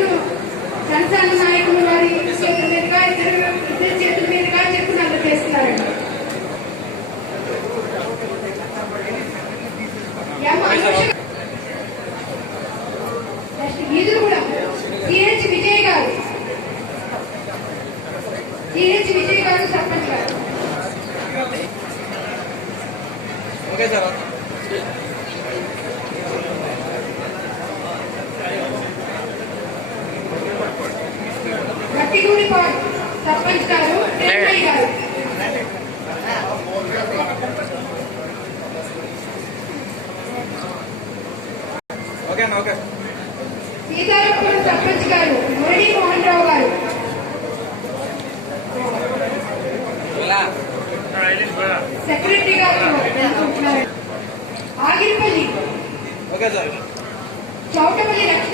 నేను కన్సర్న్ నాయకులు వారి చేతుల మీదుగా ఇద్దరు ఇద్దరు చేతుల మీదుగా ఓకే సార్. గట్టిగూడి పాడు సర్పంచ్ గారు ప్రేమయ్య గారు. సీతారామపురం సర్పంచ్ గారు మురళీ మోహన్ రావు గారు. సెక్రటరీ గారు. ఆగిరిపల్లి. Okay sir. చౌటపల్లి లక్ష్మి